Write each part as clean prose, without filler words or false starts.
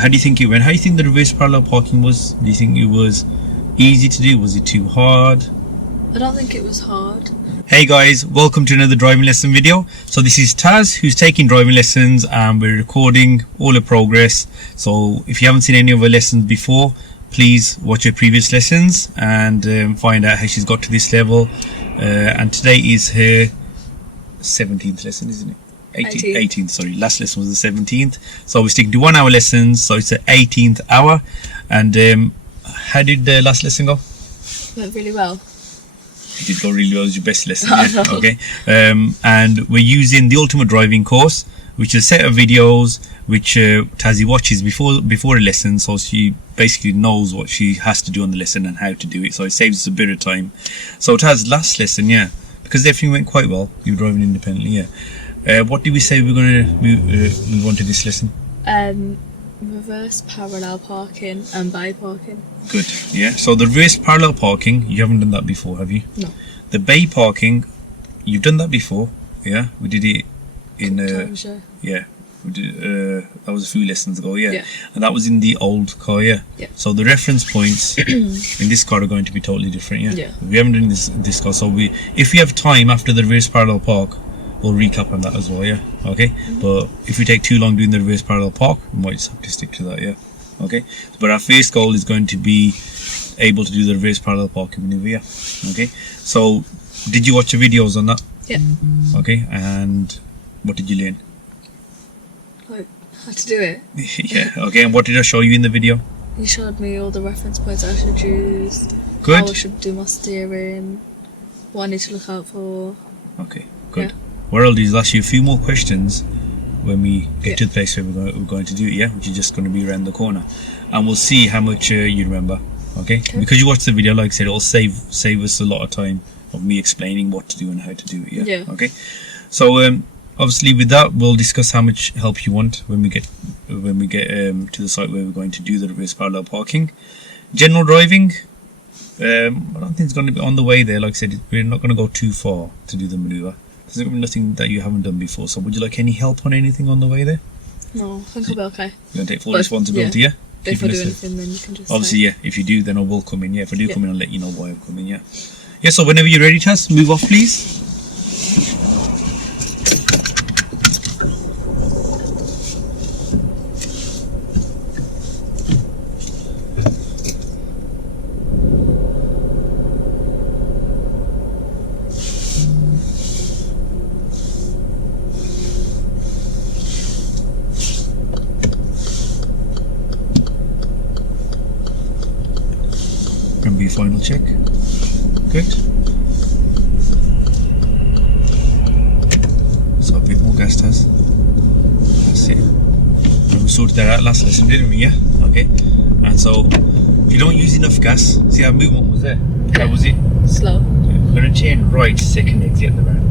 how do you think it went? How do you think the reverse parallel parking was? Do you think it was easy to do? Was it too hard? I don't think it was hard. Hey guys, welcome to another driving lesson video. So this is Taz, who's taking driving lessons, and we're recording all the progress. So if you haven't seen any of her lessons before, please watch her previous lessons and find out how she's got to this level. And today is her 17th lesson, isn't it? 18th, sorry. Last lesson was the 17th. So we're sticking to 1 hour lessons, so it's the 18th hour. And how did the last lesson go? Went really well. It did go really well. It was your best lesson, yeah? Okay. And we're using the Ultimate Driving course, which is a set of videos which Tazzy watches before a lesson, so she basically knows what she has to do on the lesson and how to do it, so it saves us a bit of time. So Taz, last lesson, yeah, because everything went quite well, you were driving independently, yeah. What did we say we were going to move on to this lesson? Reverse parallel parking and bay parking. Good, yeah. So the reverse parallel parking, you haven't done that before, have you? No. The bay parking, you've done that before, yeah. We did it in Times, yeah. We did, that was a few lessons ago, Yeah. And that was in the old car, yeah. So the reference points in this car are going to be totally different, yeah. We haven't done this car, so if we have time after the reverse parallel park, we'll recap on that as well, yeah. Okay. But if we take too long doing the reverse parallel park, we might just have to stick to that, yeah. Okay. But our first goal is going to be able to do the reverse parallel parking maneuver, yeah. Okay. So did you watch the videos on that? Yeah. Okay. And what did you learn? Like how to do it. Yeah. Okay. And what did I show you in the video? You showed me all the reference points I should use. Good. How I should do my steering. What I need to look out for. Okay. Good. What I'll do is ask you a few more questions when we get to the place where we're going to do it, yeah, which is just going to be around the corner, and we'll see how much you remember. Okay? Because you watched the video, like I said, it'll save us a lot of time of me explaining what to do and how to do it, yeah. Okay. So obviously with that, we'll discuss how much help you want when we get to the site where we're going to do the reverse parallel parking. General driving, I don't think it's going to be on the way there. Like I said, we're not going to go too far to do the maneuver. There's going to be nothing that you haven't done before, so would you like any help on anything on the way there? No, I think I'll be okay. You're going to take full responsibility, yeah? If I do anything, then you can just obviously, yeah, if you do, then I will come in, yeah. If I do come in, I'll let you know why I'm coming, yeah. Yeah, so whenever you're ready, Taz, move off, please. Can be a final check. Good. So a bit more gas, Taz. That's it. And we sorted that out last lesson, didn't we? Yeah. Okay. And so if you don't use enough gas, see how movement was there? Yeah. How was it? Slow. Yeah. I'm going to turn right, second exit at the roundabout.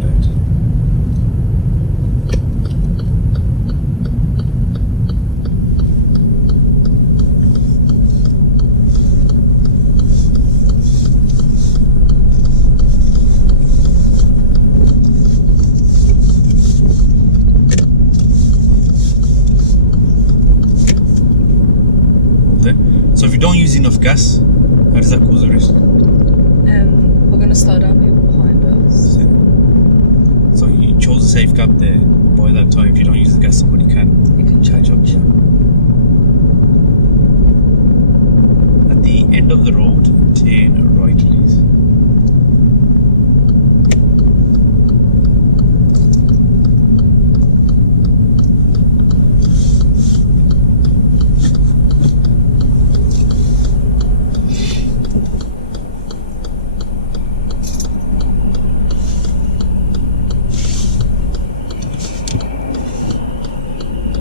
So if you don't use enough gas, how does that cause a risk? We're going to slow down people behind us. So you chose a safe gap there. By that time, if you don't use the gas, somebody can catch up. Yeah. At the end of the road, turn right, please.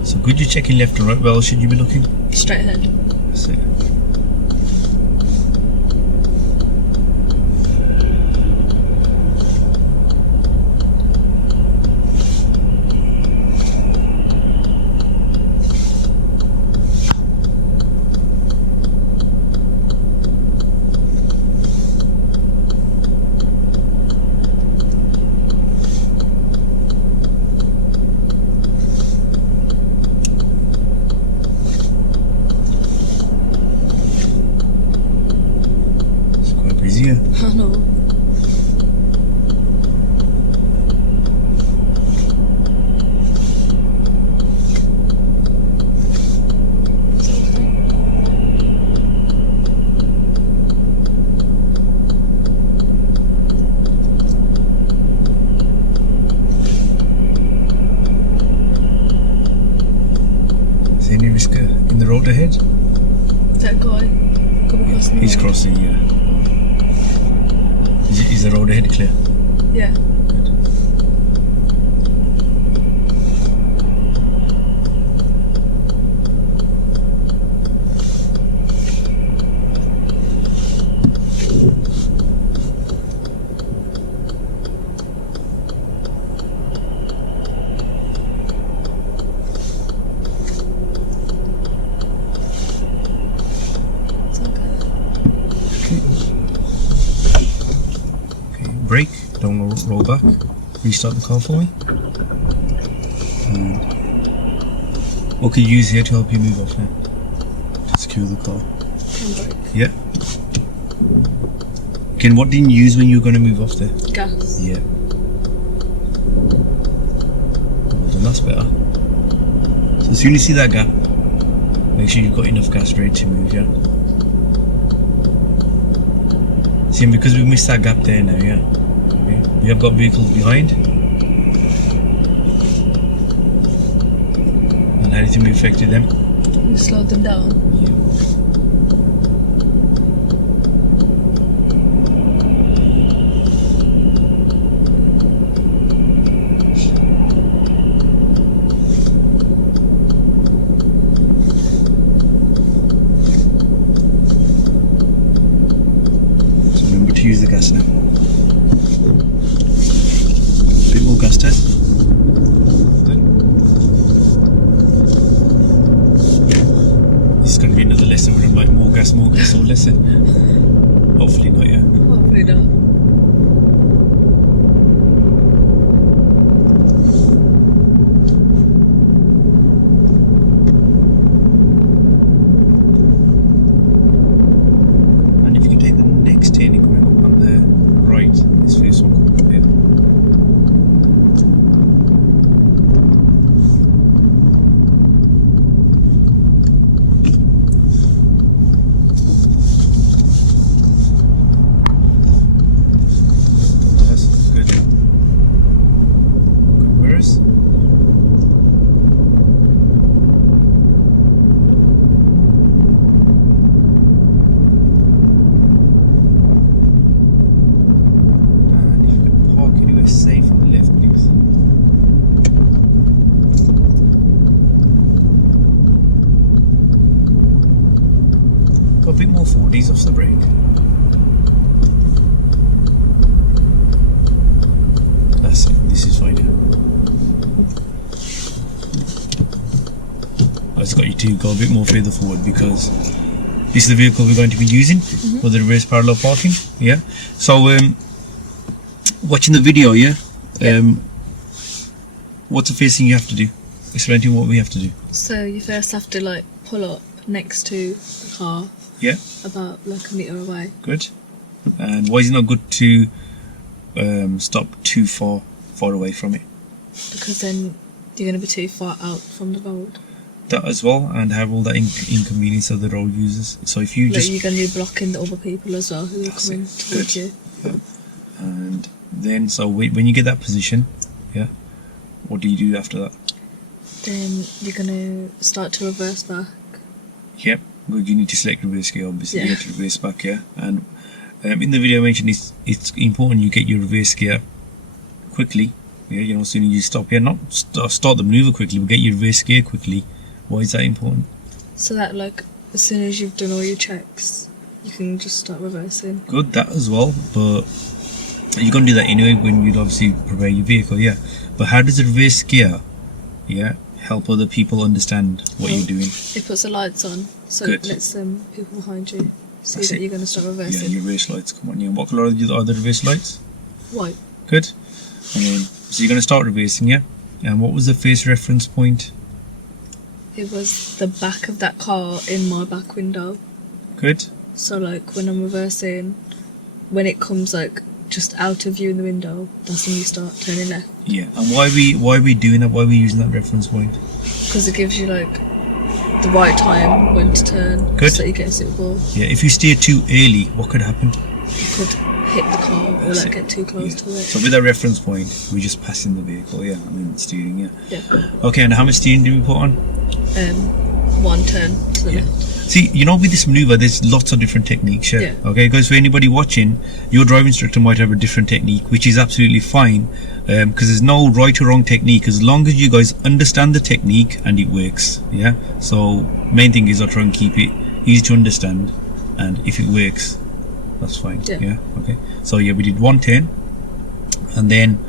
So good, you're checking left and right. Well, should you be looking? Straight ahead. That's it. ahead? That guy. Come across the He's road. crossing, yeah. Is the road ahead clear? Yeah. Good. It's okay. Okay, brake, don't roll back. Restart the car for me. And what can you use here to help you move off now? To secure the car. Handbrake. Yeah. Ken, what didn't you use when you were going to move off there? Gas. Yeah. Well done, that's better. So as soon as you see that gap, make sure you've got enough gas ready to move, yeah? See, and because we missed that gap there now, yeah? Okay. We have got vehicles behind. And how do you think we affected them? You slowed them down. Yeah. So remember to use the gas now. A bit more gas, Taz. Good. This is going to be another lesson where I'm like more gas, all lesson. Hopefully not, yeah. Hopefully not. And if you could take the next turning coming up on the right, this first one coming up here. That's good. Good mirrors. And if you could park anywhere safe on the left, please. Got a bit more forward, ease off the brake. That's it, this is fine, yeah. I just got you to go a bit more further forward because this is the vehicle we're going to be using for the reverse parallel parking, yeah. So watching the video, yeah, what's the first thing you have to do? Explain to me what we have to do. So you first have to like pull up next to the car. Yeah. About like a metre away. Good. And why is it not good to stop too far away from it? Because then you're going to be too far out from the road. That as well, and have all that inconvenience of the road users. So if you Like just you're going to be blocking the other people as well who are That's coming it. towards Good. you. and then so when you get that position, yeah, what do you do after that? Then you're going to start to reverse back. Yep. Good. You need to select reverse gear, obviously. Yeah. You have to reverse back, yeah. And in the video I mentioned it's important you get your reverse gear quickly. Yeah, you know, as soon as you stop. Yeah, not start the maneuver quickly, but get your reverse gear quickly. Why is that important? So that like as soon as you've done all your checks, you can just start reversing. Good, that as well, but you're gonna do that anyway when you obviously prepare your vehicle, yeah. But how does the reverse gear, yeah, help other people understand what you're doing? It puts the lights on, so Good. it lets people behind you see That's that it. you're going to start Yeah, reversing. your reverse lights come on. Yeah, what colour are the reverse lights? White. Good. And then, so you're gonna start reversing, yeah. And what was the first reference point? It was the back of that car in my back window. Good. So like when I'm reversing, when it comes like just out of view in the window, that's when you start turning left. Yeah. And why are we doing that? Why are we using that reference point? Because it gives you like the right time when to turn. Good. So you get a suitable. Yeah. If you steer too early, what could happen? You could hit the car or That's like it. get too close Yeah. to it. So with that reference point, we're just passing the vehicle. Yeah. I mean steering. Yeah. Yeah. Okay. And how much steering do we put on? one turn to the Yeah. left. See, you know, with this maneuver, there's lots of different techniques. Yeah. Okay, because for anybody watching, your driving instructor might have a different technique, which is absolutely fine, because there's no right or wrong technique as long as you guys understand the technique and it works. Yeah. So main thing is I try and keep it easy to understand, and if it works, that's fine. Yeah. Okay. So yeah, we did one turn, and then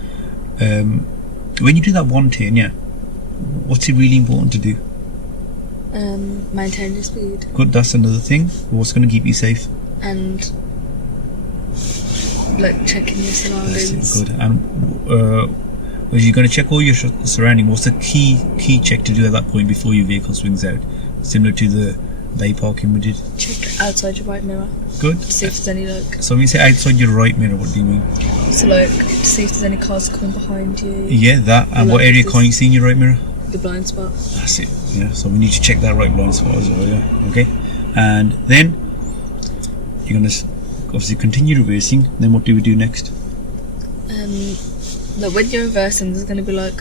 when you do that one turn, what's it really important to do? Maintain your speed Good. That's another thing. What's going to keep you safe? and like checking your surroundings. That's it. Good. And if you're going to check all your surrounding, what's the key check to do at that point before your vehicle swings out? Similar to the bay parking we did. Check outside your right mirror. Good. See if there's any like. So when you say outside your right mirror, what do you mean? So like to see if there's any cars coming behind you. Yeah, that. And Like what area this- can't you see in your right mirror? The blind spot. That's it. Yeah. So we need to check that right blind spot as well. Yeah. Okay. And then you're going to obviously continue reversing. Then what do we do next? Like when you're reversing, there's going to be like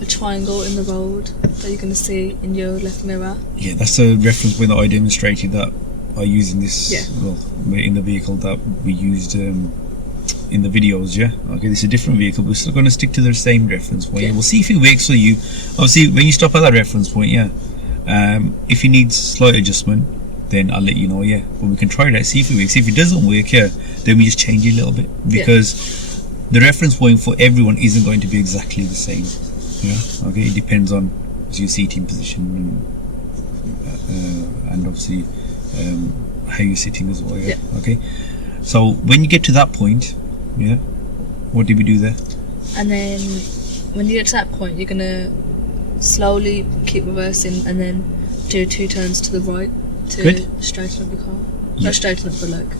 a triangle in the road that you're going to see in your left mirror. Yeah, that's a reference point that I demonstrated that I use in this, Yeah. well, in the vehicle that we used in the videos, yeah? Okay, this is a different vehicle, but we're still going to stick to the same reference point. Yeah. We'll see if it works for you. Obviously, when you stop at that reference point, if it needs slight adjustment, then I'll let you know, yeah. But we can try it out, see if it works. If it doesn't work, then we just change it a little bit. Because the reference point for everyone isn't going to be exactly the same. Yeah, okay, it depends on your seating position and obviously how you're sitting as well. Yeah. Okay. So when you get to that point, what did we do there? And then when you get to that point, you're gonna slowly keep reversing and then do 2 turns to the right to Good. straighten up your car. Yeah. Not straighten up, but like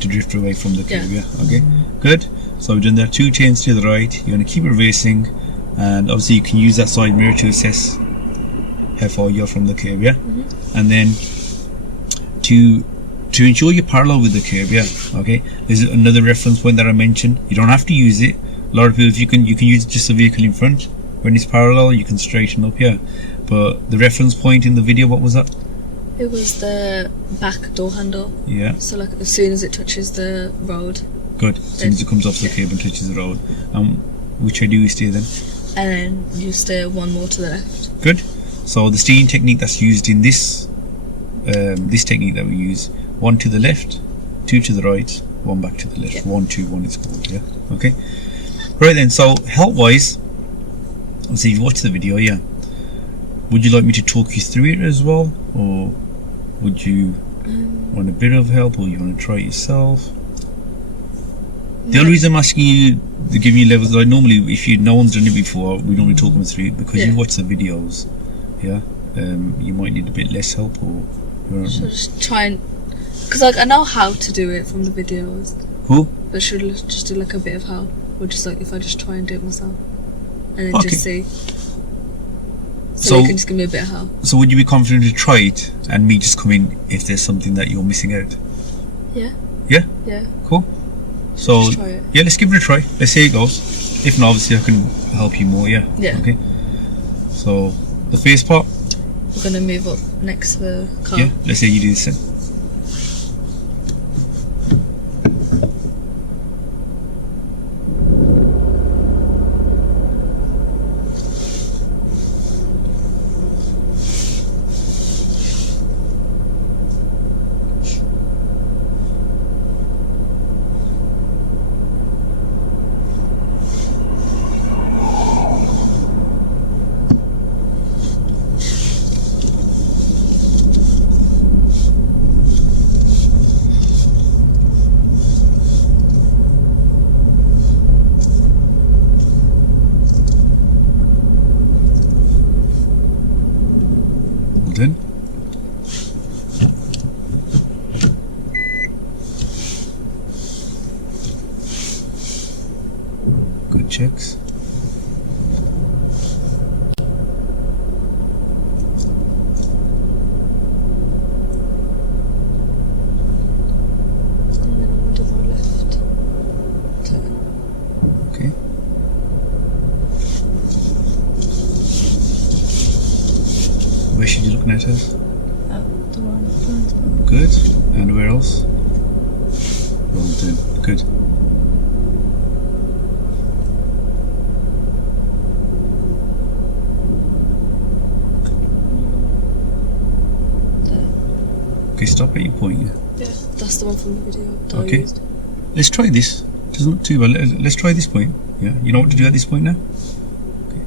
To drift away from the curve. Yeah. Okay. Good. So we've done there 2 turns to the right. You're going to keep reversing, and obviously you can use that side mirror to assess how far you're from the curve. Yeah. Mm-hmm. And then to ensure you're parallel with the curve, okay, there's another reference point that I mentioned. You don't have to use it. A lot of people, if you can use just the vehicle in front. When it's parallel, you can straighten up, but the reference point in the video, what was that? it was the back door handle. Yeah. So like as soon as it touches the road, Good. As soon as it comes off the curb and touches the road. Which way do we steer then? and then you steer 1 more to the left. Good. So the steering technique that's used in this technique that we use: 1 to the left, 2 to the right, 1 back to the left. Yeah. 1, 2, 1 it's called. Yeah. Okay. Right then. So help wise, obviously you've watched the video. Yeah. Would you like me to talk you through it as well, or would you want a bit of help, or you want to try it yourself? The only reason I'm asking you to give me levels, like normally if no one's done it before, we normally talk them through it, because Yeah. you've watched the videos, you might need a bit less help, or So just try and, because like I know how to do it from the videos, cool. but should I just do like a bit of help, or just like if I just try and do it myself, and then Okay. just see. So So- you can just give me a bit of help. So would you be confident to try it, and me just come in if there's something that you're missing out? Yeah. Yeah. Yeah. Cool. So Just try it. yeah, let's give it a try. Let's see how it goes. If not, obviously I can help you more. Yeah. Yeah. Okay. So the first part. We're gonna move up next to the car. Yeah. Let's say you do this then. Well done. Good checks. And then I'm gonna do my left turn. Okay. Where direction you're looking at us? The one blind spot. Good. And where else? Well done. Good. There. Okay, stop at your point. Yeah. Yeah, that's the one from the video that I Okay. used. Let's try this. Doesn't look too bad. Let's try this point. Yeah. You know what to do at this point now? Okay.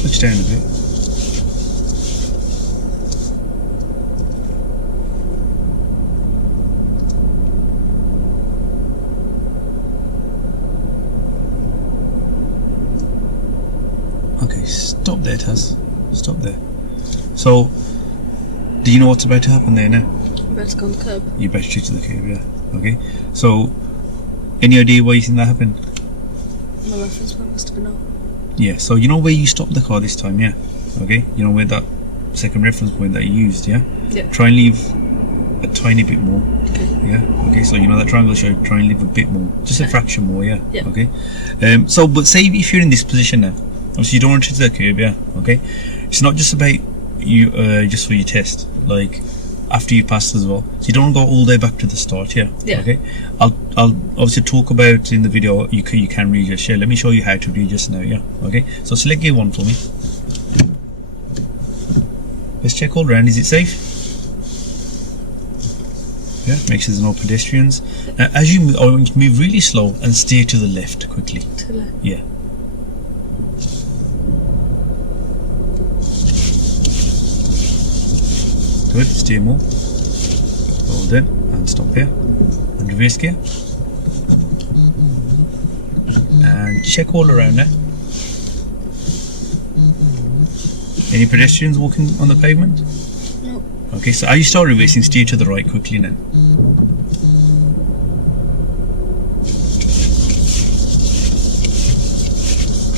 Clutch down a bit. Okay, stop there, Taz. Stop there. So, do you know what's about to happen there now? I'm about to go on the curb. You're about straight to the curb, yeah. Okay. So, any idea why you think that happened? My reference point must have been off. Yeah. So you know where you stopped the car this time, yeah. Okay. You know where that second reference point that you used, yeah. Yeah. Try and leave a tiny bit more. Okay. Yeah. Okay. So you know that triangle shape. Try and leave a bit more, just a Okay. fraction more, yeah. Yeah. Okay. So, but say if you're in this position now, obviously you don't want to hit the curb, yeah. Okay. It's not just about you, just for your test, like after you passed as well. So you don't go all the way back to the start, yeah. Yeah. Okay. I'll obviously talk about in the video. You can readjust. Yeah. Let me show you how to readjust now, yeah. Okay. So select gear 1 for me. Let's check all around. Is it safe? Yeah. Make sure there's no pedestrians. As you move, I want you to move really slow and steer to the left quickly. To the left. Yeah. Good, steer more. Hold in and stop here. And reverse gear. And check all around now. Any pedestrians walking on the pavement? No. Okay, so as you start reversing, steer to the right quickly now.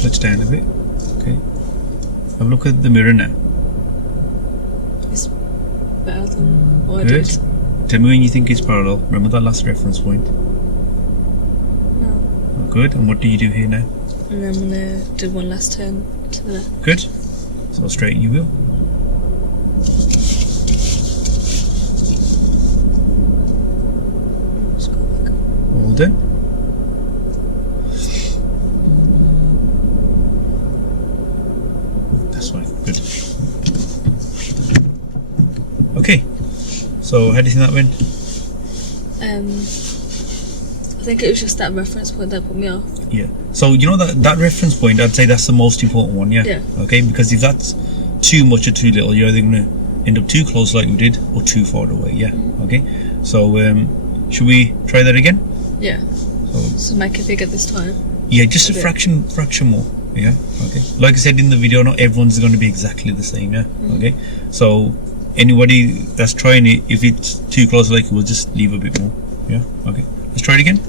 Clutch down a bit. Okay. Have a look at the mirror now. It's better than what I Good. did. Tell me when you think it's parallel. Remember that last reference point. No. Oh, good. And what do you do here now? And then I'm gonna do one last turn to the left. Good. So straighten your wheel. Just go back. Hold in. That's fine. Good. Okay. So how do you think that went? I think it was just that reference point that put me off. Yeah. So you know that reference point, I'd say that's the most important one, yeah? Yeah. Okay, because if that's too much or too little, you're either gonna end up too close like we did or too far away, yeah. Okay. So should we try that again? Yeah. So make it bigger this time. Yeah, just a Okay. fraction more. Yeah. Okay. Like I said in the video, not everyone's going to be exactly the same. Yeah. Okay. So anybody that's trying it, if it's too close, like we'll just leave a bit more. Yeah. Okay. Let's try it again.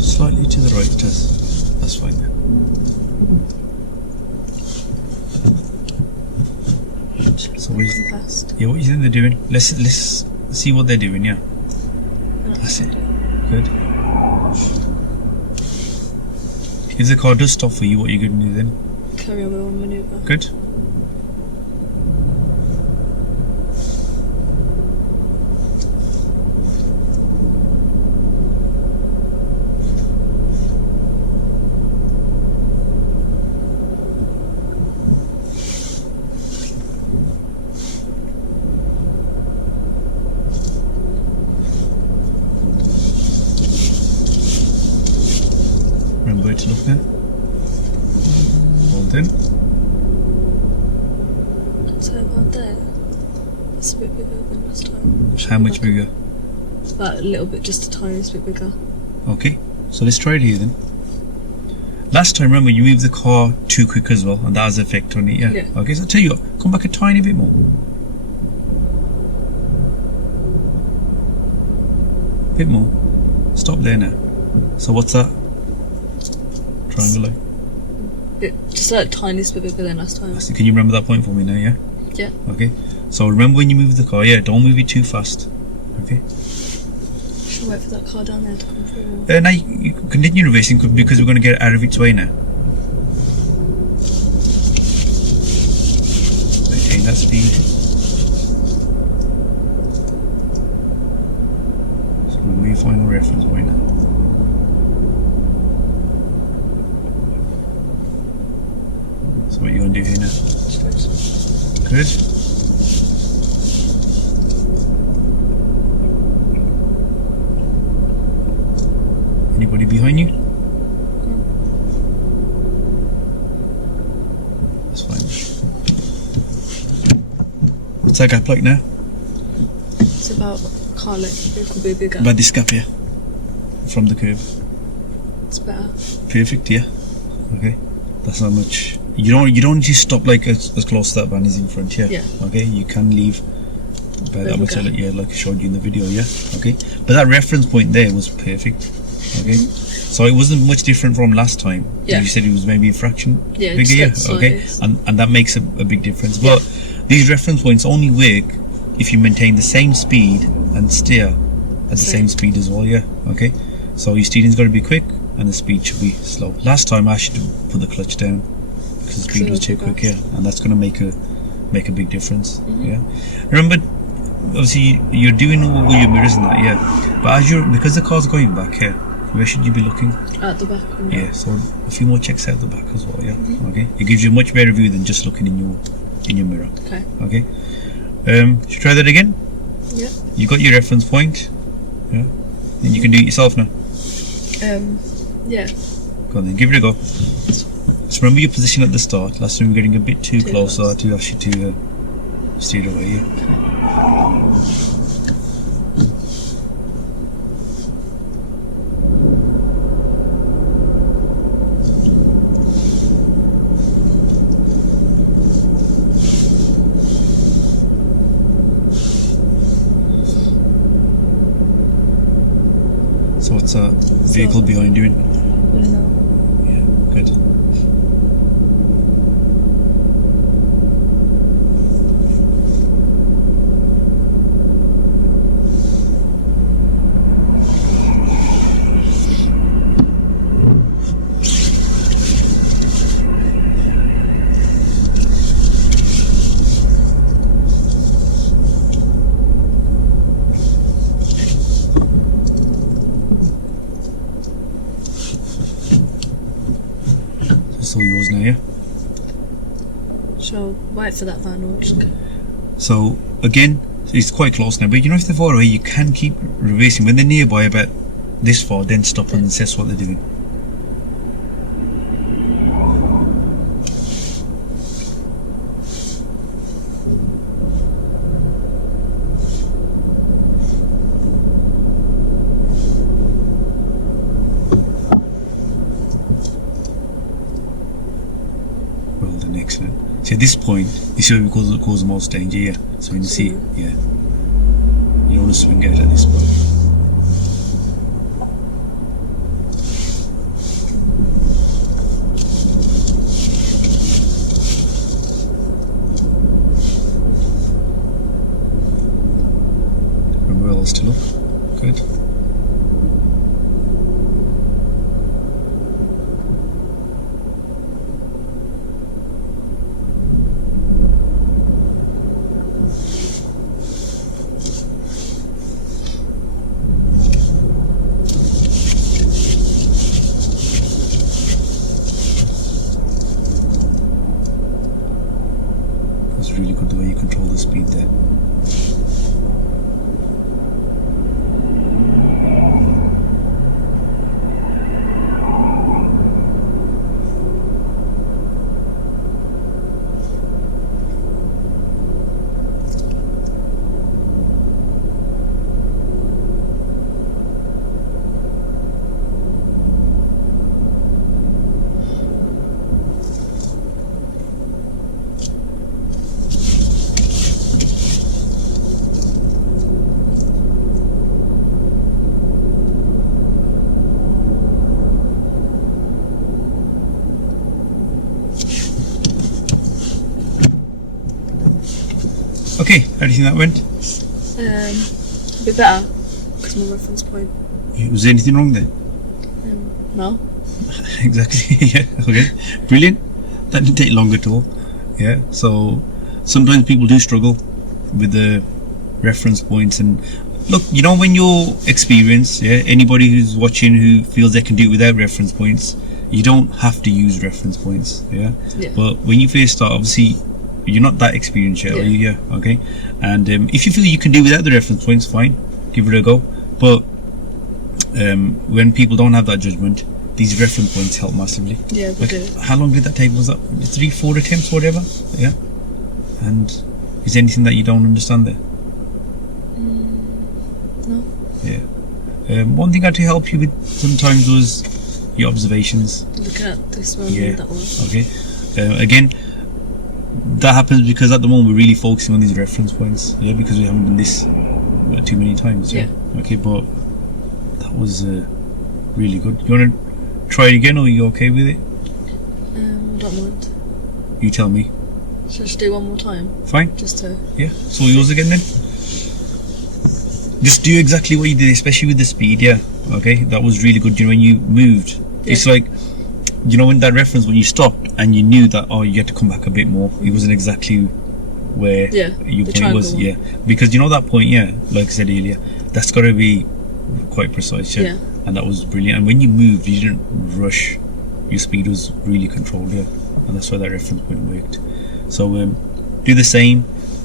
Slightly to the right, Tazz. That's fine. So what is, Past. yeah, what do you think they're doing? Let's see what they're doing. Yeah. That's it. Good. If the car does stop for you, what are you going to do then? Carry on with one manoeuvre. Good. Remember where to look now. Hold in. So about there, it's a bit bigger than last time. How much bigger? About a little bit, just a tiny bit bigger. Okay, so let's try it here then. Last time, remember, you moved the car too quick as well, and that has an effect on it, yeah? Yeah. Okay, so I'll tell you what, come back a tiny bit more. Bit more. Stop there now. So what's that? Triangle light. Just like tiniest bit bigger than last time. Can you remember that point for me now, yeah? Yeah. Okay. So remember when you move the car, yeah, don't move it too fast. Okay? Should wait for that car down there to come through. Now you can continue reversing because we're going to get out of its way now. Maintain that speed. So remember your final reference point now. So what are you going to do here now? Good. Anybody behind you? That's fine. What's that gap like now? It's about car length. It could be bigger. About this gap here. From the curb. It's better. Perfect, yeah. Okay. That's not much. You don't just stop like as close to that van as in front, yeah? Yeah. Okay, you can leave about that much, Okay. yeah, like I showed you in the video, yeah? Okay. But that reference point there was perfect. Okay. So it wasn't much different from last time. Yeah. You said it was maybe a fraction Yeah, bigger, just yeah? like Okay. size. And that makes a big difference. Yeah. But these reference points only work if you maintain the same speed and steer at the same speed as well, yeah? Okay. So your steering's got to be quick and the speed should be slow. Last time I should put the clutch down because the speed was too quick, yeah, and that's going to make a big difference. Yeah. Remember, obviously you're doing all your mirrors and that, yeah, but because the car's going back here, where should you be looking? At the back window. Yeah, so a few more checks out the back as well, yeah. Okay, it gives you a much better view than just looking in your mirror. Okay. Okay. Should we try that again? Yeah. You got your reference point, yeah, then you can do it yourself now. Yeah. Go on then, give it a go. Just remember your position at the start. Last time we were getting a bit too close to actually to steer away, yeah. So what's that vehicle behind doing? I don't know. Yeah, good. It's all yours now, yeah? So wait for that van or just go. So again, it's quite close now, but you know if they're far away you can keep reversing. When they're nearby about this far, then stop and assess what they're doing. Well done, excellent. See at this point, this is where we cause the most danger, yeah. So when you see it, yeah. You don't want to swing out at this point. Remember where else to look. Good. It's really good the way you control the speed there. How do you think that went? A bit better because my reference point. Was there anything wrong there? No. Exactly. Yeah. Okay. Brilliant. That didn't take long at all. Yeah. So sometimes people do struggle with the reference points, and look, you know, when you're experienced, yeah, anybody who's watching who feels they can do it without reference points, you don't have to use reference points. Yeah. But when you first start, obviously you're not that experienced yet, are you? Yeah. Okay. And if you feel you can do without the reference points, fine, give it a go. But when people don't have that judgment, these reference points help massively. Yeah, they do. How long did that take? Was that 3-4 attempts or whatever? Yeah. And is there anything that you don't understand there? No. Yeah. One thing I had to help you with sometimes was your observations. Looking at this one and that one. Okay. Again, that happens because at the moment we're really focusing on these reference points. Yeah, because we haven't done this too many times. Yeah. Okay, but that was really good. You want to try it again, or are you okay with it? I don't mind. You tell me. Should I just do one more time? Fine. Just to. Yeah. So yours again then. Just do exactly what you did, especially with the speed. Yeah. Okay. That was really good. You know, when you moved, it's like, you know, when that reference, when you stopped and you knew that, oh, you had to come back a bit more. It wasn't exactly where your point was. Yeah. Because you know that point. Yeah. Like I said earlier, that's got to be quite precise. Yeah. And that was brilliant. And when you moved, you didn't rush. Your speed was really controlled. Yeah. And that's why that reference point worked. So do the same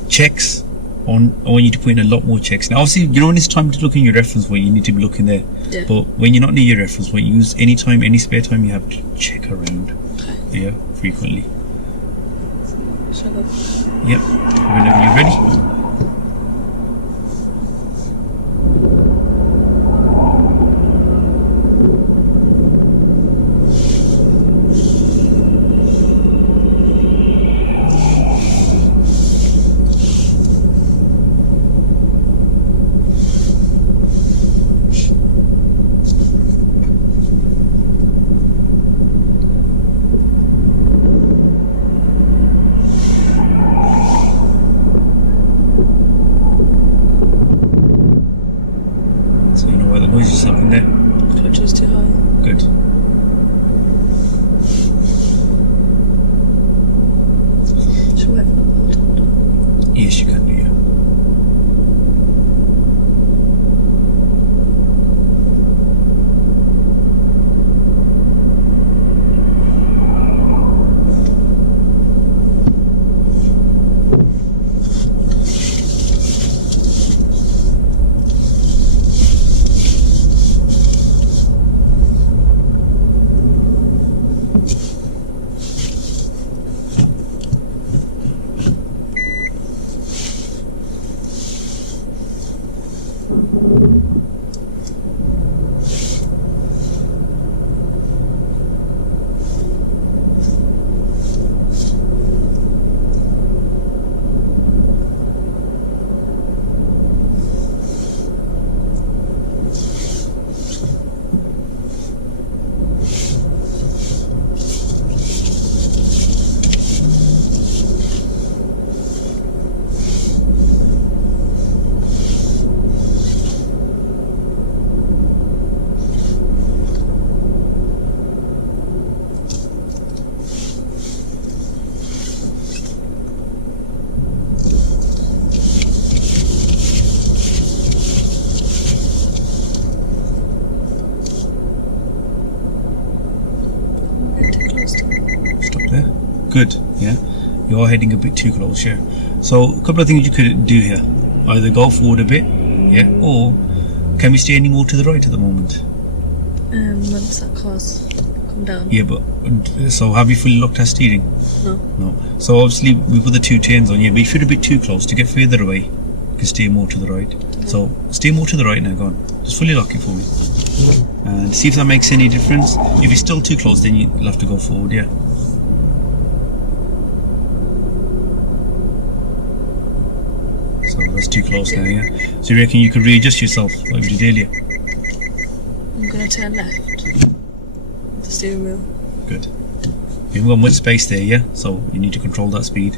checks. I want you to put in a lot more checks. Now, obviously, you know, when it's time to look in your reference point, you need to be looking there. Yeah. But when you're not near your reference point, use any time, any spare time you have to check around. Okay. Yeah, frequently. Shall I go? Yep. Whenever you're ready. Noise is something there. Clutch was too high. Good. Should we wait for that? Yes, you can do, yeah. Good, yeah. You're heading a bit too close, yeah. So a couple of things you could do here. Either go forward a bit, yeah, or can we stay any more to the right at the moment? Once that car's come down. Yeah, but so have you fully locked our steering? No. No. So obviously we put the two turns on, yeah, but if you're a bit too close, to get further away, you can steer more to the right. Okay. So steer more to the right now, go on. Just fully lock it for me. And see if that makes any difference. If it's still too close, then you'll have to go forward, yeah. So that's too close now, yeah. So you reckon you could readjust yourself like we did earlier? I'm going to turn left with the steering wheel. Good. You haven't got much space there, yeah? So you need to control that speed.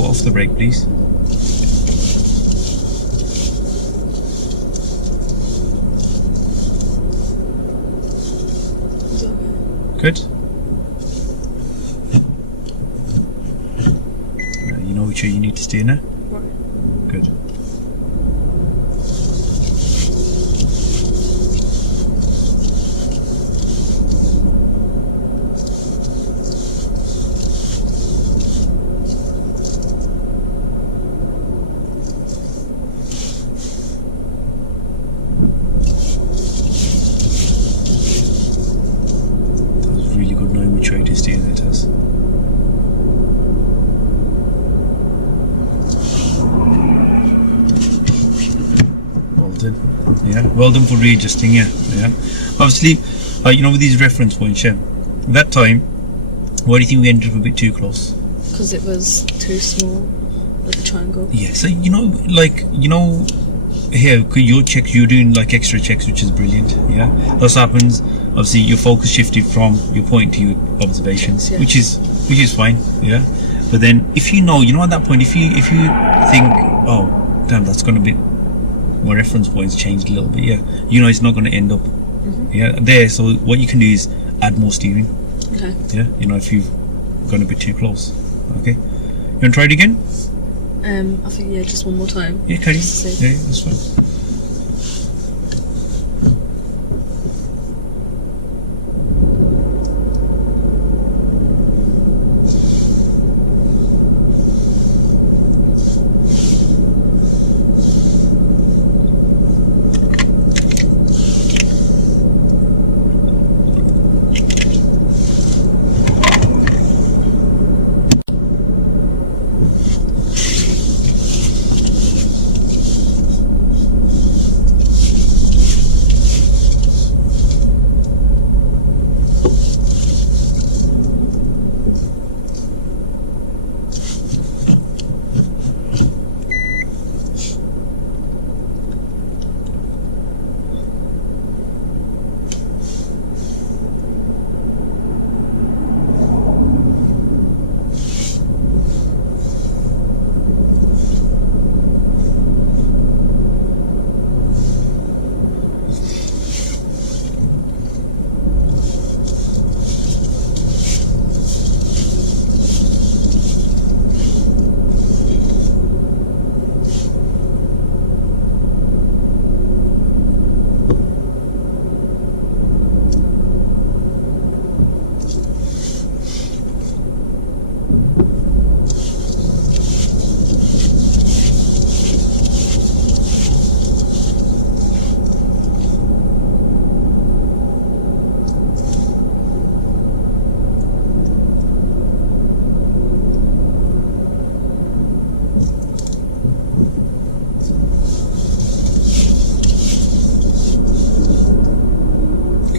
foot off the brake, please. Is it okay? Good. You know which way you need to steer now? Right. Good. That was really good knowing which way to steer there, Tazz. Yeah, well done for readjusting. Yeah. Obviously, you know, with these reference points, yeah, that time, why do you think we ended up a bit too close? Because it was too small, like the triangle. Yeah, so you know, like, you know, here your checks, you're doing like extra checks, which is brilliant. Yeah, that's what happens. Obviously, your focus shifted from your point to your observations, Yeah. which is fine. Yeah, but then if you know at that point, if you think, oh damn, that's gonna be my reference points changed a little bit, yeah, you know it's not going to end up there. So what you can do is add more steering. Okay. Yeah, you know, if you've gone a bit too close. Okay, you want to try it again? I think just one more time. Yeah, carry. Just to see. Yeah, that's fine.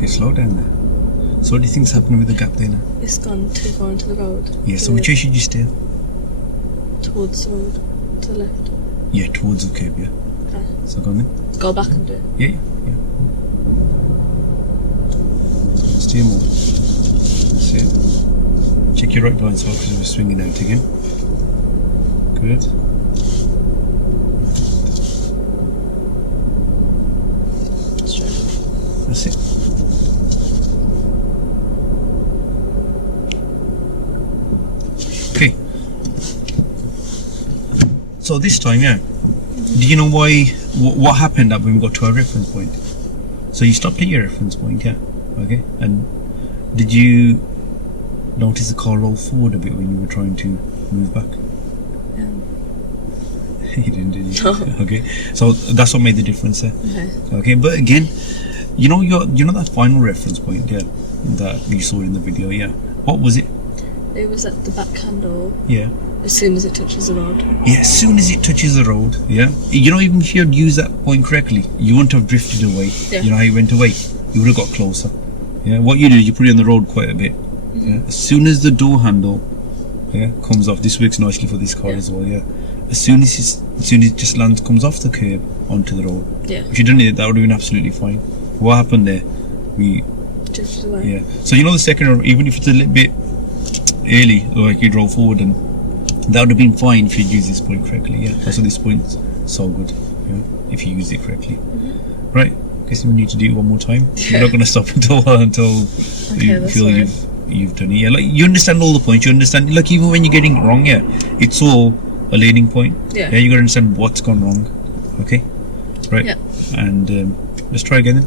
Slow down there. So what do you think's happening with the gap there now? It's gone too far into the road. Yeah, so which way should you steer? Towards the road, to the left. Yeah, towards the curb, yeah. Okay. So go on then. Go back and do it. Yeah. Steer more. That's it. Check your right blind spot because we're swinging out again. Good. Straight. That's it. Okay. So this time, yeah. Do you know why? What happened when we got to our reference point? So you stopped at your reference point, yeah. Okay. And did you notice the car roll forward a bit when you were trying to move back? You didn't, did you? No. Okay. So that's what made the difference there. Okay. Okay. But again, you know that final reference point, yeah, that you saw in the video, yeah. What was it? It was at the back handle. Yeah. As soon as it touches the road. Yeah, as soon as it touches the road, yeah. You know, even if you had used that point correctly, you wouldn't have drifted away. Yeah. You know how you went away? You would have got closer. Yeah, what you did, you put it on the road quite a bit. Yeah. As soon as the door handle, yeah, comes off, this works nicely for this car as well, yeah. As soon as it just lands, comes off the curb onto the road. Yeah. If you'd done it, that would have been absolutely fine. What happened there? We Drifted away. Yeah. So you know the second, even if it's a little bit early, like you drove forward and That would have been fine if you'd used this point correctly. Yeah, that's why this point's so good. Yeah, if you use it correctly. Right. Guess we need to do it one more time. Yeah. We're not going to stop until you that's feel fine. you've done it. Yeah, like you understand all the points. You understand, like even when you're getting it wrong, yeah, it's all a learning point. Yeah. Yeah, you got to understand what's gone wrong. Okay. Right. Yeah. And let's try again then.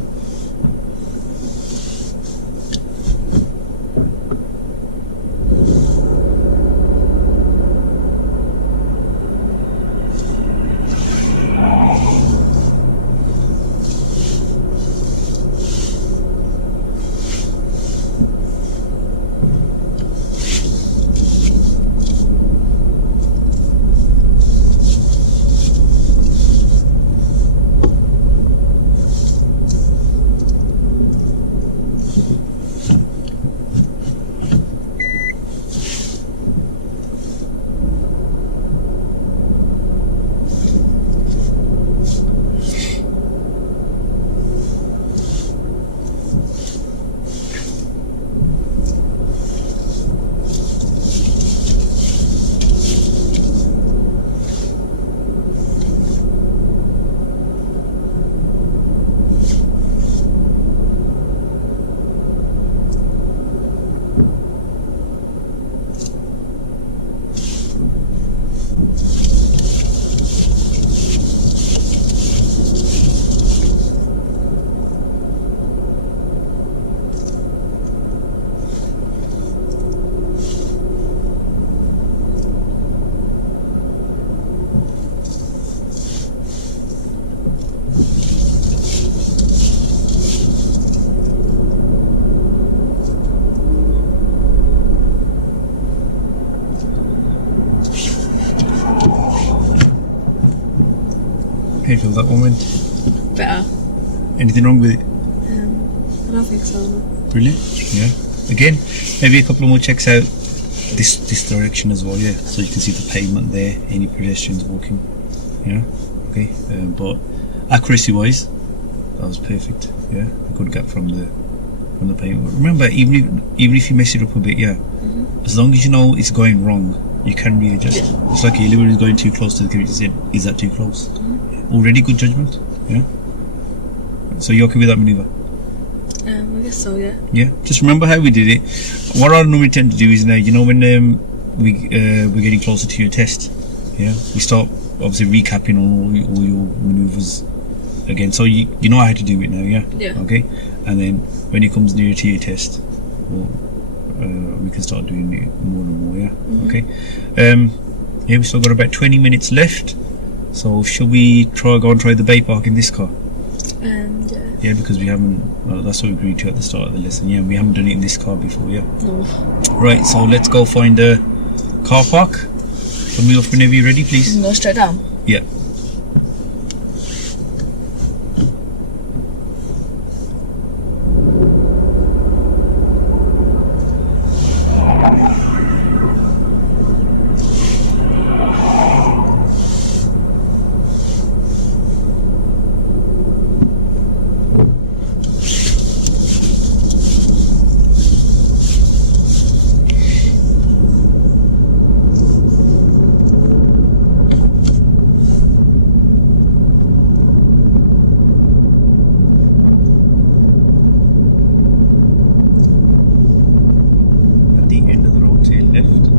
How you feel that one went? Better. Anything wrong with it? I don't think so. Brilliant. Yeah. Again, maybe a couple of more checks out this direction as well. Yeah. So you can see the pavement there. Any pedestrians walking. Yeah. Okay. But accuracy wise, that was perfect. Yeah. A good gap from the pavement. Remember, even if you mess it up a bit, yeah. As long as you know it's going wrong, you can readjust. Yeah. It's like your liver is going too close to the computer. Said, is that too close? Already good judgment. Yeah. So you're okay with that maneuver? I guess so, yeah. Yeah. Just remember how we did it. What I normally tend to do is now, you know, when we're getting closer to your test, yeah, we start obviously recapping on all your maneuvers again. So you know how to do it now, yeah. Yeah. Okay. And then when it comes near to your test, well, we can start doing it more and more, yeah. Okay. Yeah, we still got about 20 minutes left. So should we go and try the bay park in this car? Yeah. Yeah, because we haven't. Well, that's what we agreed to at the start of the lesson. Yeah, we haven't done it in this car before. Yeah. No. Right. So let's go find a car park. Put me off whenever you're ready, please. Go straight down. Yeah. At the end of the road, tail left.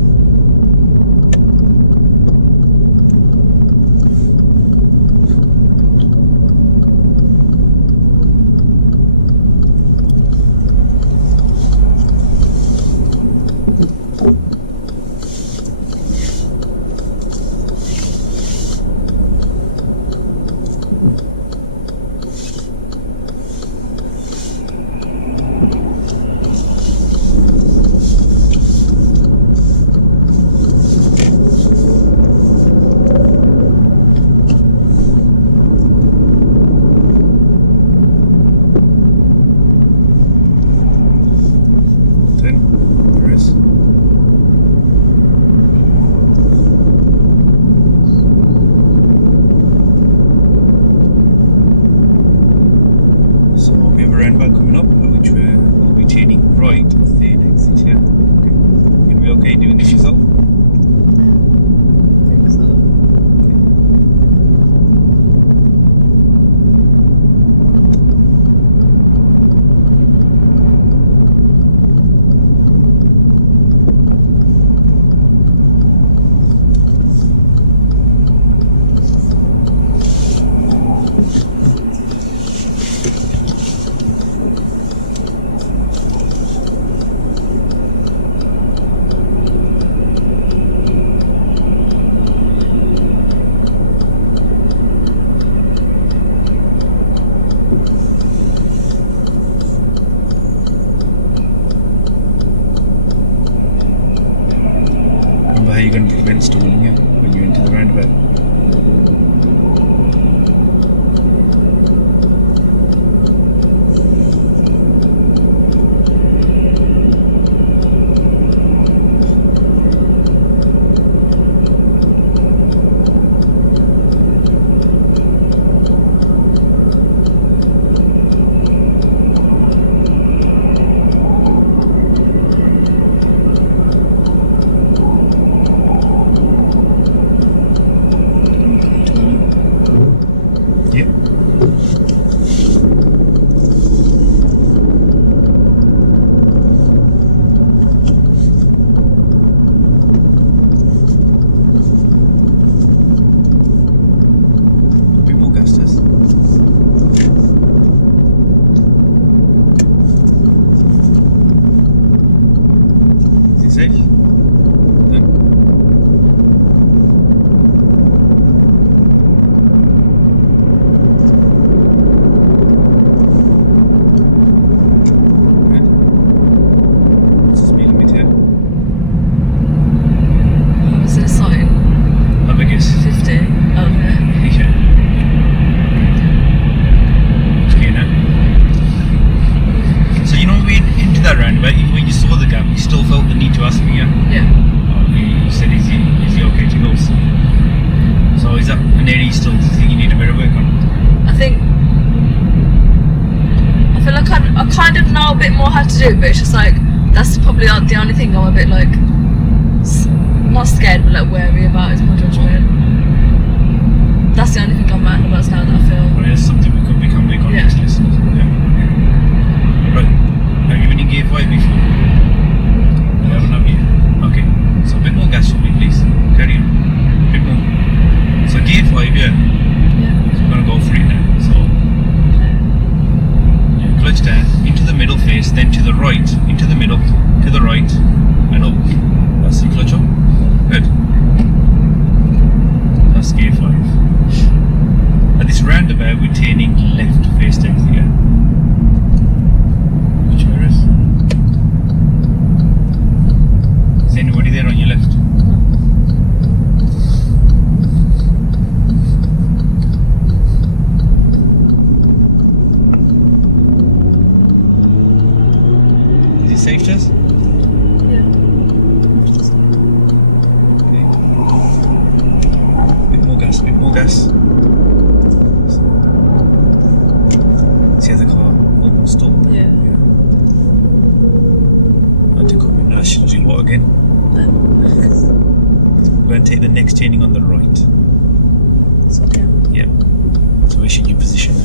roundabout coming up, which we'll be turning right, third exit here. Okay. You'll be okay doing this yourself? how you're going to prevent stalling, yeah, when you enter the roundabout. Yep. A bit more gas, Tazz. Is it safe? Good. What's the speed limit here? Was it a sign? How big is 50. Oh, okay. Yeah. It's clear now. So you know when we into that roundabout, when you saw the gap, you still felt the need to ask me, yeah? Yeah. You said, is he okay to go? So is that an area you still think you need a bit of work on? I feel like I kind of know a bit more how to do it, but it's just like, that's probably the only thing I'm a bit like, not scared, but like wary about is my judgment. That's the only thing I'm mad about now that I feel. Well, that's something we could become big on Yeah. next lesson. Yeah. Right. Have you been in gear 5 before? You haven't, have you? Okay. So a bit more gas for me, please. Carry on. A bit more. So gear 5, yeah. So we're going to go for it now. So, yeah, clutch down, into the middle face, then to the right, into the middle, to the right, and up. That's the clutch up. Good. That's gear 5. At this roundabout, we're turning left to face the exit, yeah. Which way is? Is anybody there on your left? Is it safe, Tazz? Yeah. Okay. Bit more gas, bit more gas. See how the car almost stalled there? Yeah. I had to come in now. Should do what again? We're going to take the next turning on the right. So, yeah. Yeah. So where should you position now?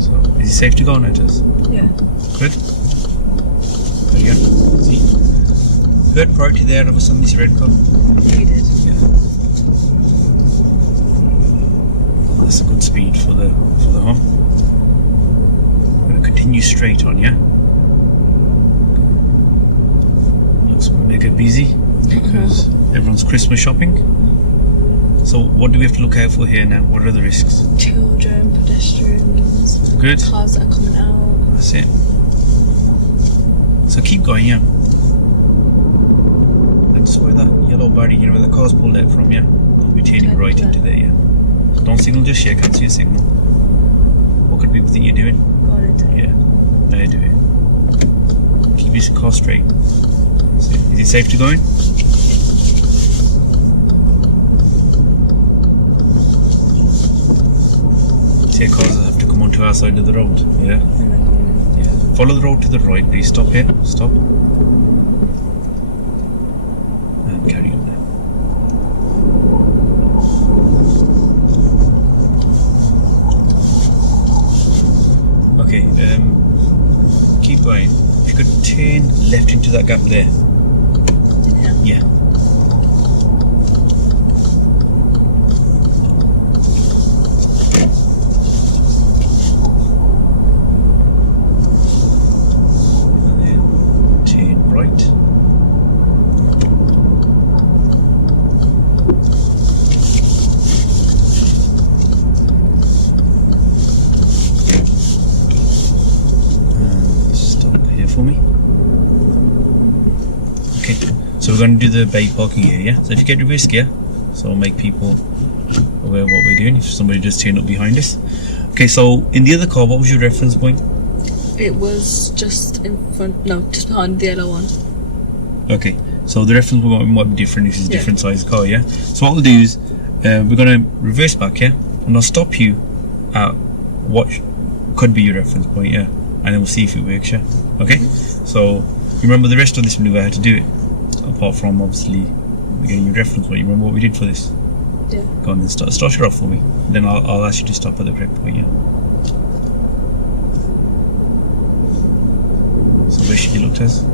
So is it safe to go now, Tazz? Yeah. Good. There you go. See? Third priority there of us on this red car. You did. Yeah. That's a good speed for the home. Gonna continue straight on, yeah? Looks mega busy because everyone's Christmas shopping. So what do we have to look out for here now? What are the risks? Children, pedestrians, Good. cars that are coming out. That's it. So keep going, yeah. And just where that yellow barrier, you know where the car's pulled out from, yeah? We'll be turning right into there, yeah. So don't signal just yet, can't see a signal. What could people think you're doing? Go on into it. Yeah, now you do it. Keep your car straight. So, is it safe to go in? See how cars have to come onto our side of the road, yeah? Yeah. Follow the road to the right, please. Stop here. Stop. And carry on now. Okay, keep going. If you could turn left into that gap there. Yeah. And then turn right. going to do the bay parking here, yeah? So if you get reverse gear, so we'll make people aware of what we're doing if somebody does turn up behind us. Okay, so in the other car, what was your reference point? It was just in front, no, just behind the yellow one. Okay, so the reference point might be different if it's a different size car, yeah? So what we'll do is, we're going to reverse back, yeah? And I'll stop you at what could be your reference point, yeah? And then we'll see if it works, yeah? Okay? So, remember the rest of this maneuver, how to do it? Apart from, obviously, getting your reference point. You remember what we did for this? Yeah. Go on then, start it off for me. Then I'll ask you to stop at the correct point, yeah? So where should you look, Taz?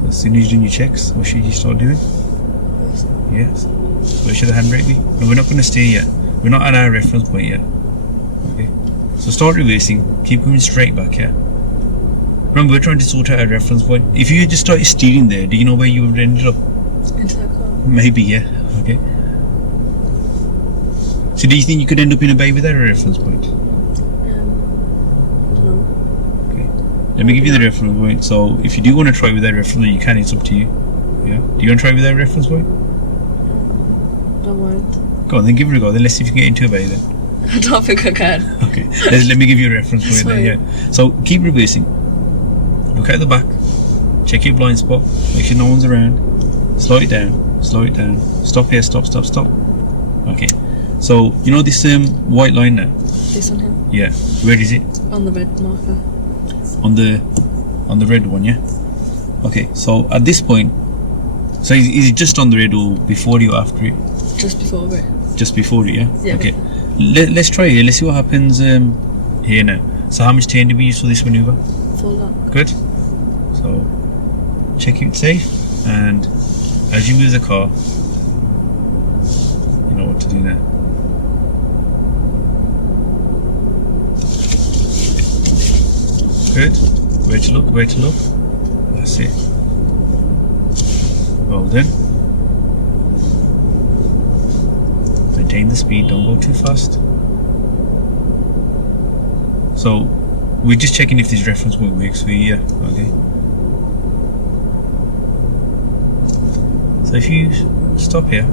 So as soon as you're doing your checks, what should you start doing? Yes. Where should the handbrake be? No, we're not going to stay yet. We're not at our reference point yet. Okay. So start reversing. Keep coming straight back here. Remember, we're trying to sort out our reference point. If you just started steering there, do you know where you would have ended up? Into that car. Maybe, yeah. Okay. So do you think you could end up in a bay without a reference point? No. Okay. Let me give you the reference point. So if you do want to try without a reference point, you can. It's up to you. Yeah. Do you want to try without a reference point? Don't mind. Go on, then give it a go. Then let's see if you can get into a bay then. I don't think I can. Okay. Let me give you a reference point then, yeah. So keep reversing. Look at the back. Check your blind spot. Make sure no one's around. Slow it down. Slow it down. Stop here. Stop. Okay. So you know this white line now? This one here. Yeah. Where is it? On the red marker. On the red one, yeah. Okay. So at this point, so is it just on the red or before it or after it? Just before it. Just before it, yeah. Yeah. Okay. Let's try here. Let's see what happens here now. So how much turn did we use for this maneuver? Full lock. Good. So check it safe, and as you move the car, you know what to do now. Good. Where to look? That's it. Well done. Maintain the speed, don't go too fast. So we're just checking if this reference point works for you, yeah. Okay. So if you stop here,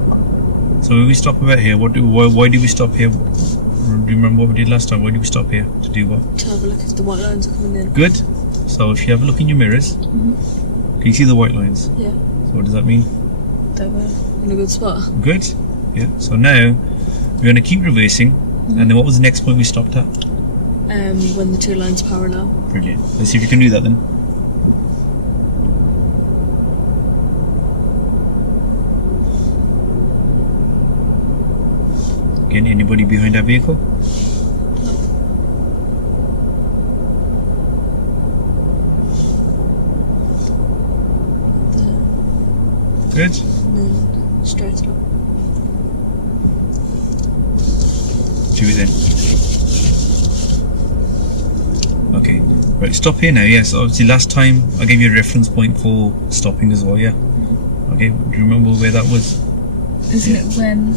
so when we stop about here, why did we stop here? Do you remember what we did last time? Why did we stop here? To do what? To have a look if the white lines are coming in. Good. So if you have a look in your mirrors, can you see the white lines? Yeah. So what does that mean? They were in a good spot. Good. Yeah. So now we're going to keep reversing, and then what was the next point we stopped at? When the two lines parallel. Brilliant. Let's see if you can do that then. Again, anybody behind our vehicle? Good. And then straight up. Do it then. Okay. Right, stop here now. Yes, obviously last time I gave you a reference point for stopping as well, yeah? Okay, do you remember where that was? Isn't it when...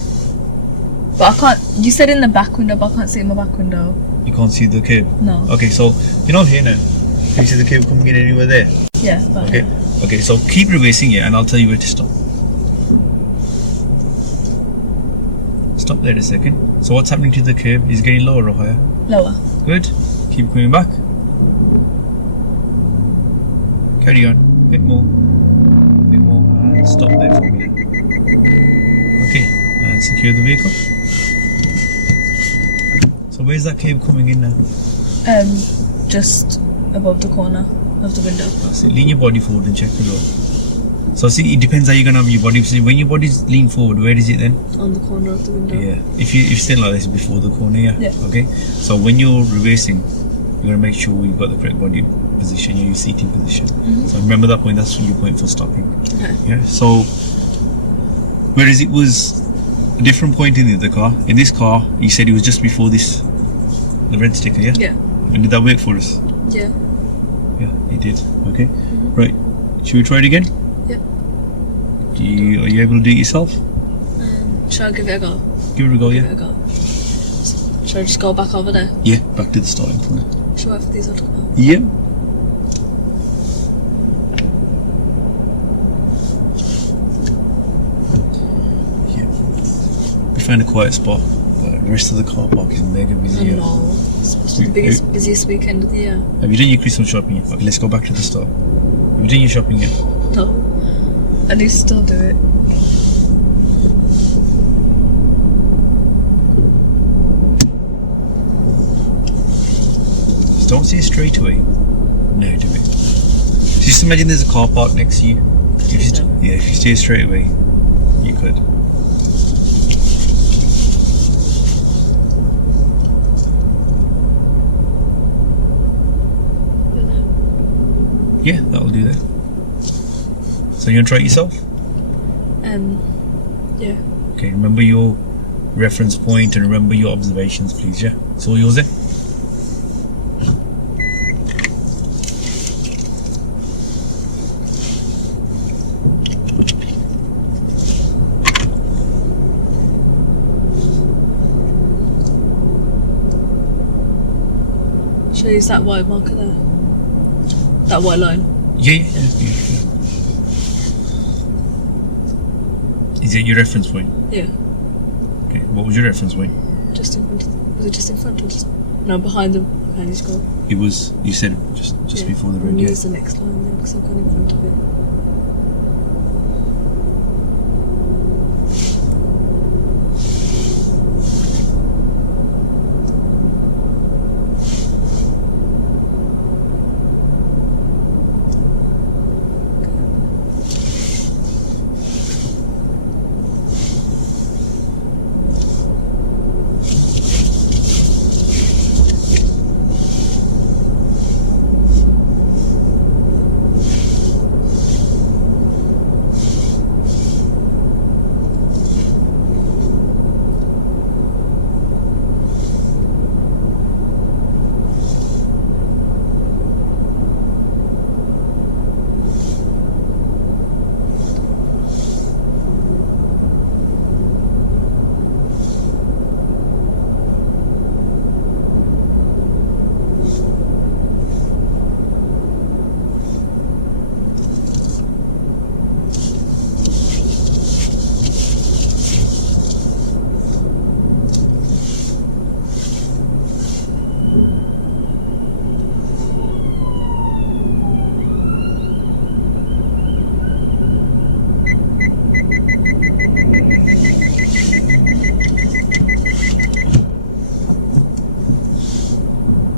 But I can't... You said in the back window, but I can't see it in my back window. You can't see the curb? No. Okay, so you're not here now. Can you see the curb coming in anywhere there? Yeah, but Okay. Okay, so keep reversing it and I'll tell you where to stop. Stop there a second. So what's happening to the curb? Is it getting lower or higher? lower. Good. Keep coming back. Carry on. Bit more. Bit more. And stop there for me. Okay. And secure the vehicle. So where's that curb coming in now? Just above the corner of the window. That's it. Lean your body forward and check as well. So see, it depends how you're gonna have your body. So when your body's lean forward, where is it then? On the corner of the window. Yeah. If you stand like this before the corner, yeah. Yeah. Okay. So when you're reversing, you're gonna make sure you've got the correct body position, your seating position. So remember that point. That's your point for stopping. Okay. Yeah. So whereas it was a different point in the other car, in this car, you said it was just before this, the red sticker, yeah. Yeah. And did that work for us? Yeah. Yeah, it did. Okay. Right. Should we try it again? Yeah. Are you able to do it yourself? Shall I give it a go? Give it a go, Give yeah. it a go. Should I just go back over there? Yeah, back to the starting point. Should I wait for these all to come out? Yeah. We found a quiet spot, but the rest of the car park is mega busy. I know. It's supposed to be the biggest, busiest weekend of the year. Have you done your Christmas shopping yet? Okay, let's go back to the start. Have you done your shopping yet? No. I need to still do it. Just don't say it straight away. No, do it. Just imagine there's a car park next to you. If you stay straight away, you could. Yeah, that'll do that. So you're gonna try it yourself? Yeah. Okay, remember your reference point and remember your observations, please, yeah? It's all yours, eh? Should I use that white marker there? That white line? Yeah. Is it your reference point? Yeah. Okay, what was your reference point? Just in front of, was it just in front or just, no, behind the Spanish goal? It was, you said just before the red, yeah? Use the next line then because I've gone in front of it.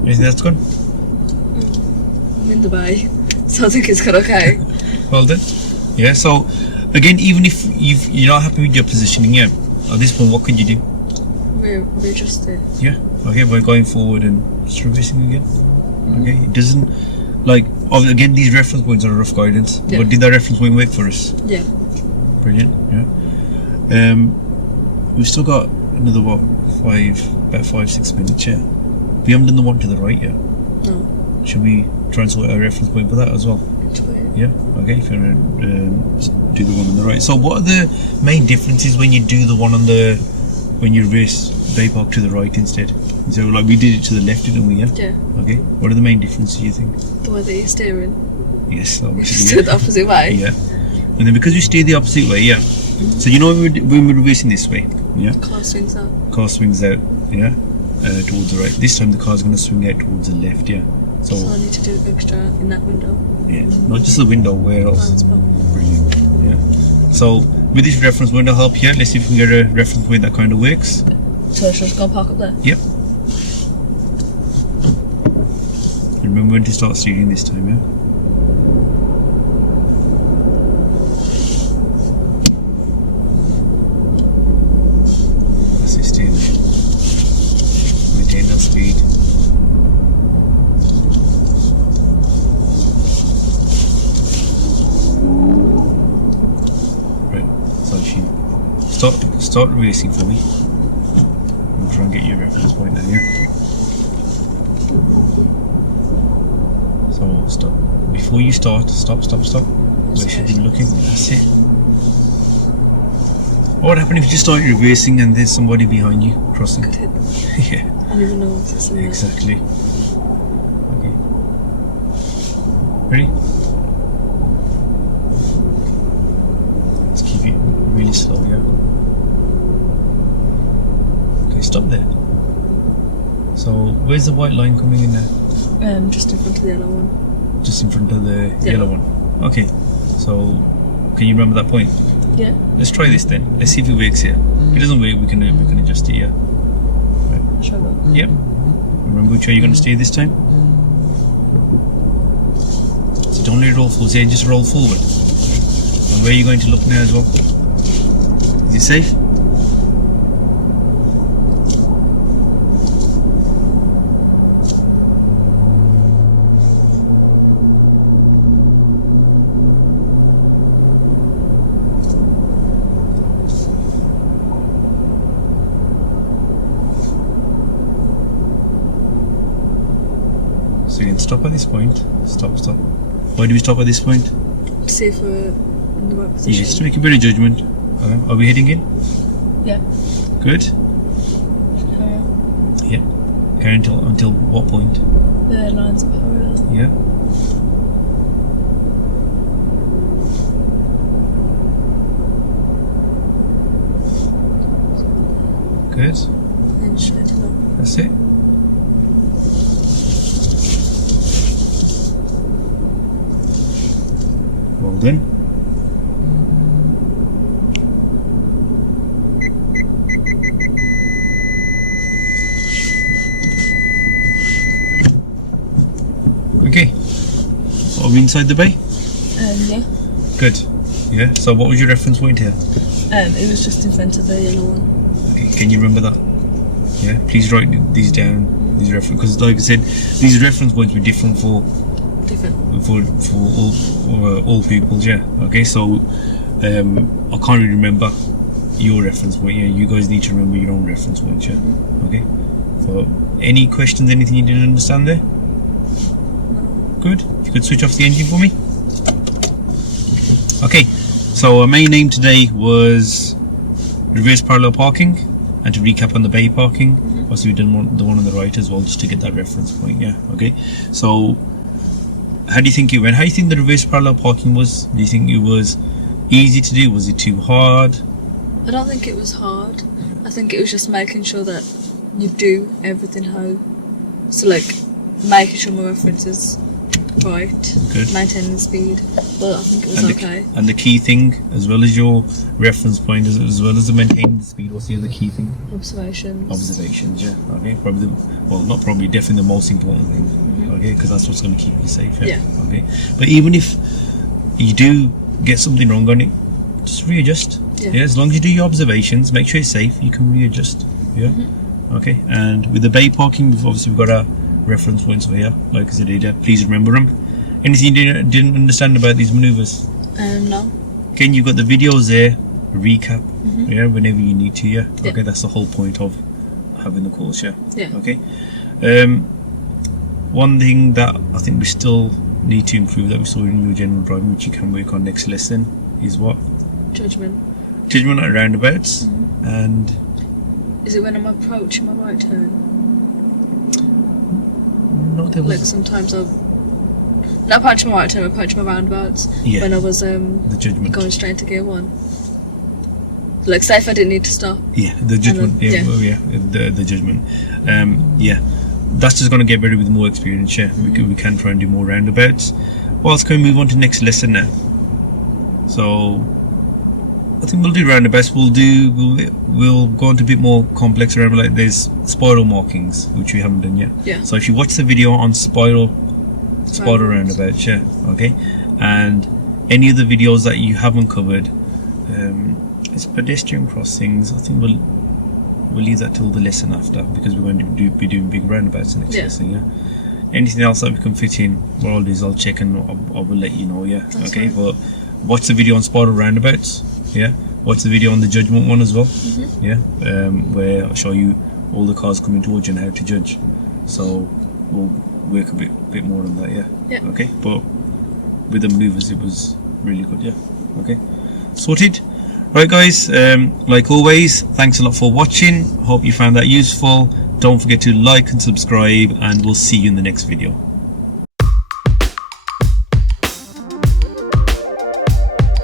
Anything that's good? I'm in Dubai, so I think it's good, okay. Well done. Yeah, so again, even if you're not happy with your positioning, yeah, at this point, what could you do? Readjust it. Yeah, okay, by going forward and just reversing again. Okay, it doesn't, like, again, these reference points are rough guidance, but did that reference point work for us? Yeah. Brilliant, yeah. We've still got another, what, about 5-6 minutes, yeah. We haven't done the one to the right yet. No. Should we try and sort out a reference point for that as well? Enjoy it. Yeah, okay, if you want to do the one on the right. So what are the main differences when you do the one on the, when you reverse bay park to the right instead? So like we did it to the left, didn't we? Yeah. Yeah. Okay. What are the main differences you think? The way that you're steering. Yes, You obviously. steer the opposite way. Yeah. And then because we steer the opposite way, yeah. So you know when we're reversing this way, yeah. Car swings out. Car swings out, yeah, towards the right. This time the car's going to swing out towards the left, yeah. So I need to do extra in that window. Yeah. Not just the window. Where else? Blind spot. Brilliant. Yeah. So with this reference window help here, let's see if we can get a reference point that kind of works. So I should just go and park up there? Yep. Remember when to start steering this time, yeah? That's it, steering. Maintain that speed. Right, so she start racing for me. We'll try and get your reference point now, yeah? So stop. Before you start, stop. Where should you be looking? That's it. What would happen if you just started reversing and there's somebody behind you crossing? Could hit them. Yeah. don't even know if it's in there. Exactly. Okay. Ready? Let's keep it really slow, yeah? Okay, stop there. So, where's the white line coming in there? Just in front of the yellow one. Just in front of the yellow one. Okay. So, can you remember that point? Yeah. Let's try this then. Let's see if it works here. If it doesn't work, we can adjust it, yeah? Shall I go? Yep. Remember which way you're going to stay this time? So don't let it roll forward. Say just roll forward. And where are you going to look now as well? Is it safe? So you can stop at this point. Stop. Why do we stop at this point? See if we're in the right You position. just make a bit of judgment. Are we heading in? Yeah. Good. Carry on. Yeah. Carry until what point? The lines are parallel. Yeah. Good. And straighten up. That's it. Well done. Okay. Are we inside the bay? Yeah. Good. Yeah. So what was your reference point here? It was just in front of the yellow one. Okay. Can you remember that? Yeah. Please write these down. These reference, because like I said, these reference points were different for all pupils. Yeah. Okay. So I can't really remember your reference point. Yeah. You guys need to remember your own reference points. Yeah. Okay. For any questions, anything you didn't understand there? Good. If you could switch off the engine for me. Okay. So our main aim today was reverse parallel parking, and to recap on the bay parking. Also, we done the one on the right as well, just to get that reference point. Yeah. Okay. So, how do you think it went? How do you think the reverse parallel parking was? Do you think it was easy to do? Was it too hard? I don't think it was hard. I think it was just making sure that you do everything how. So like making sure my reference is right, Good. maintaining the speed. But I think it was And okay. And the key thing, as well as your reference point, as well as the maintaining the speed, what's the other key thing? Observations. Observations. Yeah. Okay. Probably not probably, definitely the most important thing. Okay, because that's what's going to keep you safe. Yeah. Okay. But even if you do get something wrong on it, just readjust. Yeah. As long as you do your observations, make sure it's safe, you can readjust. Yeah. Okay. And with the bay parking, we've got our reference points for here. Like I said earlier, please remember them. Anything you didn't understand about these manoeuvres? No. Again, you've got the videos there, recap. Yeah, whenever you need to. Yeah. Yeah. Okay, that's the whole point of having the course. Yeah. Yeah. Okay. One thing that I think we still need to improve, that we saw in your general driving, which you can work on next lesson, is what? Judgment. Judgment at roundabouts. And Is it when I'm approaching my right turn? no, there Like was sometimes I'll not approaching my right turn, approaching my roundabouts. Yeah. When I was the judgment. going straight into gear 1. Like say if I didn't need to stop. Yeah, the judgment. then- Yeah, yeah. well, yeah, the judgment. Yeah, that's just going to get better with more experience. Yeah, we can try and do more roundabouts. Well, let's go and move on to next lesson now. So, I think we'll do roundabouts. We'll go on to a bit more complex roundabout. Like there's spiral markings, which we haven't done yet. Yeah. So if you watch the video on spiral Roundabouts. roundabouts, yeah, okay, and any of the videos that you haven't covered, it's pedestrian crossings. I think we'll leave that till the lesson after, because we're going to be doing big roundabouts next Yeah. lesson. Yeah. Anything else that we can fit in, what I'll do is I'll check and I will let you know. Yeah. That's okay. fine. But watch the video on spiral roundabouts. Yeah. Watch the video on the judgment one as well. Yeah. Where I'll show you all the cars coming towards you and how to judge. So we'll work a bit more on that. Yeah. Yeah. Okay. But with the manoeuvres, it was really good. Yeah. Okay. Sorted. Right, guys. Like always, thanks a lot for watching. Hope you found that useful. Don't forget to like and subscribe, and we'll see you in the next video.